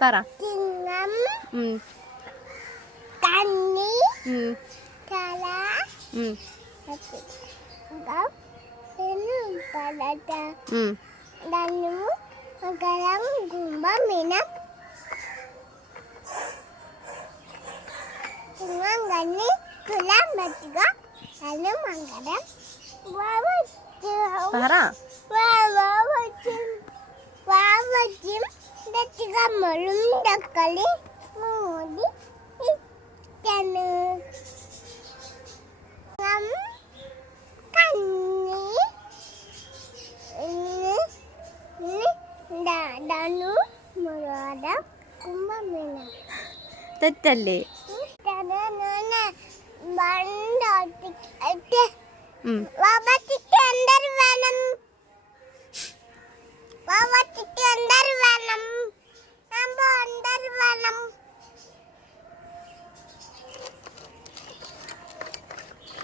പറ. ചിങ്ങം കന്നി തല ധനു മകരം കുംഭം മീനം. ചിങ്ങം കന്നി തുലാം വൃശ്ചിക ധനു മകരം മുഴും തക്കളി മൂടി ഇട്ടണ്. കന്നി ധനു മകരം കുംഭം മീനം. തെറ്റല്ലേ?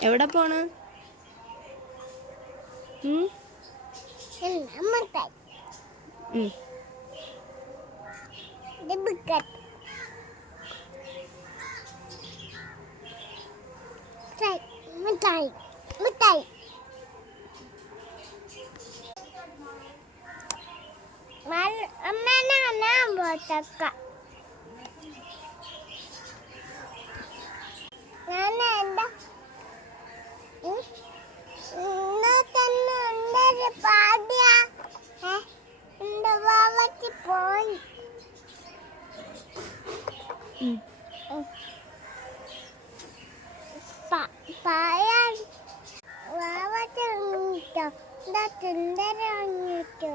എവിടെ പോണ്? മിഠായി മിഠായി അമ്മേനെ കാണാൻ പോട്ടക്ക. ഞാൻ എന്താ തന്നെ എന്തൊരു പാടിയ എന്റെ വാവയ്ക്ക് പോയി. വാവട്ടോ എന്താ സുന്ദരട്ടോ.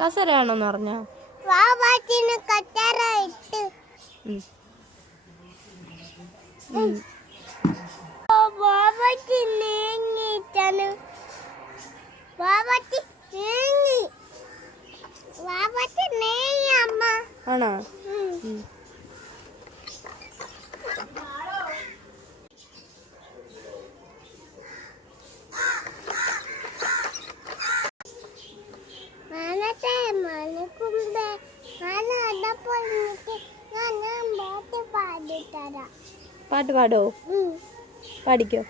കസരാണോന്ന് പറഞ്ഞ വാവാറ്റിന് കറ്റാറ ഇട്ട് വാവാറ്റി നീങ്ങിട്ടാണ്. വാവാറ്റി നീങ്ങി വാവാറ്റി നീങ്ങി അമ്മ. ആണോ? പാട്ട് പാടോ? പാടിക്കോ.